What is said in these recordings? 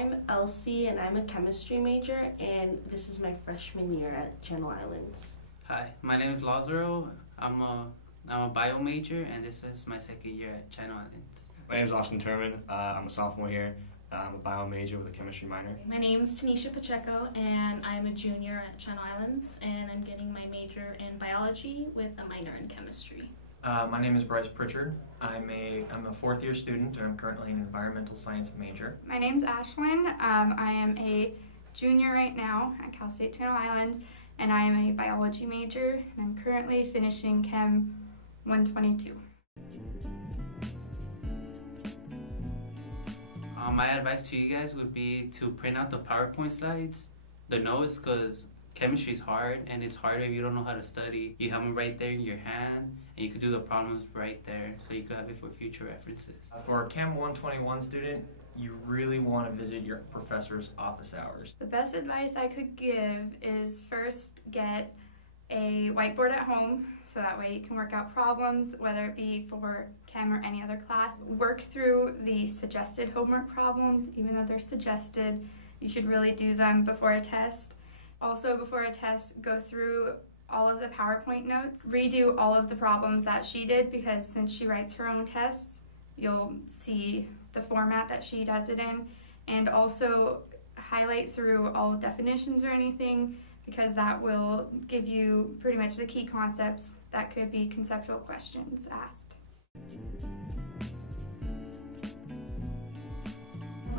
I'm Elsie and I'm a chemistry major, and this is my freshman year at Channel Islands. Hi, my name is Lazaro. I'm a bio major, and this is my second year at Channel Islands. My name is Austin Turman. I'm a sophomore here. I'm a bio major with a chemistry minor. My name is Tanisha Pacheco, and I'm a junior at Channel Islands, and I'm getting my major in biology with a minor in chemistry. My name is Bryce Pritchard. I'm a fourth year student, and I'm currently an environmental science major. My name's Ashlyn. I am a junior right now at Cal State Channel Islands, and I am a biology major, and I'm currently finishing Chem 122. My advice to you guys would be to print out the PowerPoint slides, the notes, because chemistry is hard, and it's harder if you don't know how to study. You have them right there in your hand, and you could do the problems right there, so you could have it for future references. For a Chem 121 student, you really want to visit your professor's office hours. The best advice I could give is first get a whiteboard at home, so that way you can work out problems, whether it be for Chem or any other class. Work through the suggested homework problems. Even though they're suggested, you should really do them before a test. Also, before a test, go through all of the PowerPoint notes. Redo all of the problems that she did, because since she writes her own tests, you'll see the format that she does it in. And also highlight through all definitions or anything, because that will give you pretty much the key concepts that could be conceptual questions asked.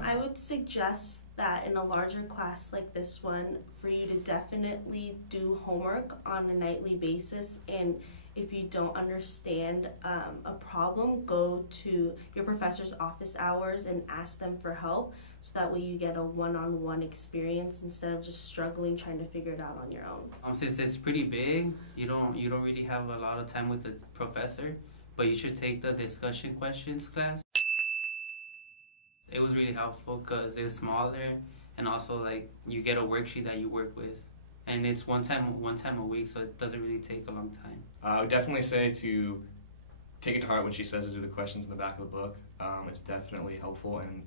I would suggest that in a larger class like this one, for you to definitely do homework on a nightly basis, and if you don't understand a problem, go to your professor's office hours and ask them for help, so that way you get a one-on-one experience instead of just struggling trying to figure it out on your own. Since it's pretty big, you don't really have a lot of time with the professor, but you should take the discussion questions class. It was really helpful because it was smaller, and also like you get a worksheet that you work with. And it's one time a week, so it doesn't really take a long time. I would definitely say to take it to heart when she says to do the questions in the back of the book. It's definitely helpful, and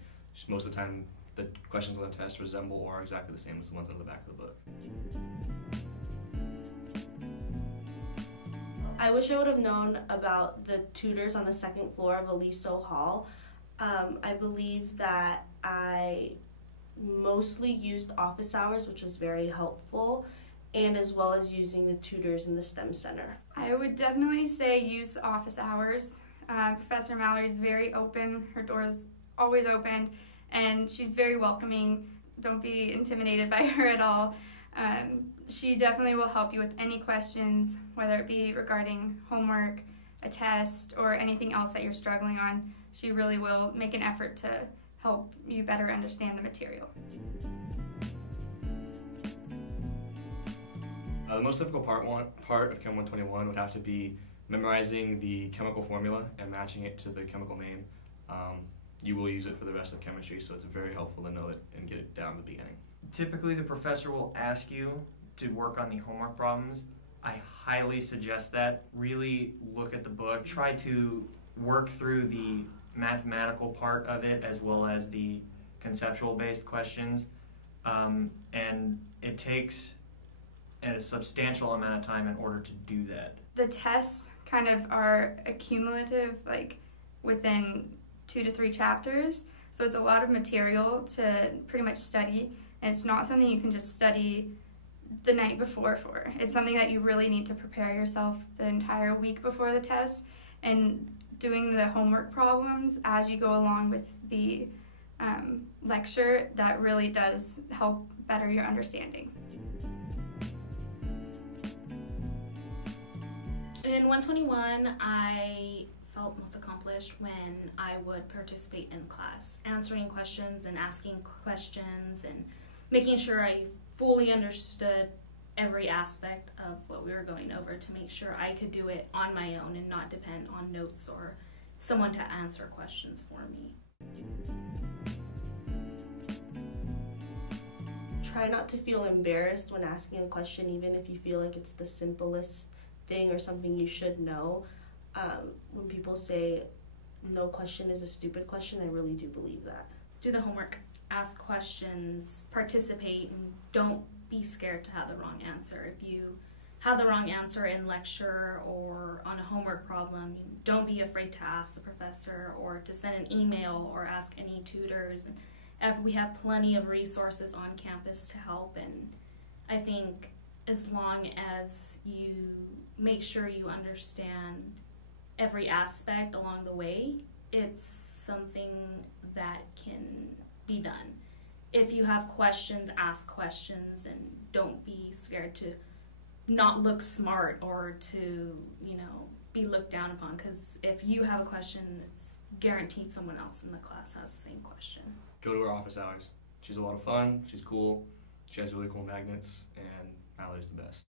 most of the time the questions on the test resemble or are exactly the same as the ones on the back of the book. I wish I would have known about the tutors on the second floor of Aliso Hall. I believe that I mostly used office hours, which was very helpful, and as well as using the tutors in the STEM Center. I would definitely say use the office hours. Professor Mallory is very open. Her door's always open, and she's very welcoming. Don't be intimidated by her at all. She definitely will help you with any questions, whether it be regarding homework, a test, or anything else that you're struggling on. She really will make an effort to help you better understand the material. The most difficult part of Chem 121 would have to be memorizing the chemical formula and matching it to the chemical name. You will use it for the rest of chemistry, so it's very helpful to know it and get it down to the beginning. Typically, the professor will ask you to work on the homework problems. I highly suggest that. Really look at the book. Try to work through the mathematical part of it as well as the conceptual-based questions. And it takes a substantial amount of time in order to do that. The tests kind of are accumulative, like within 2 to 3 chapters, so it's a lot of material to pretty much study, and it's not something you can just study the night before for. It's something that you really need to prepare yourself the entire week before the test, and doing the homework problems as you go along with the lecture, that really does help better your understanding. In 121, I felt most accomplished when I would participate in class, answering questions and asking questions and making sure I fully understood every aspect of what we were going over to make sure I could do it on my own and not depend on notes or someone to answer questions for me. Try not to feel embarrassed when asking a question, even if you feel like it's the simplest thing or something you should know. When people say no question is a stupid question, I really do believe that. do the homework, ask questions, participate, and don't be scared to have the wrong answer. If you have the wrong answer in lecture or on a homework problem, don't be afraid to ask the professor or to send an email or ask any tutors. And we have plenty of resources on campus to help, and I think as long as you make sure you understand every aspect along the way, it's something that can be done. If you have questions, ask questions, and don't be scared to not look smart or to, be looked down upon, because if you have a question, it's guaranteed someone else in the class has the same question. Go to her office hours. She's a lot of fun, she's cool, she has really cool magnets, and Mallory's the best.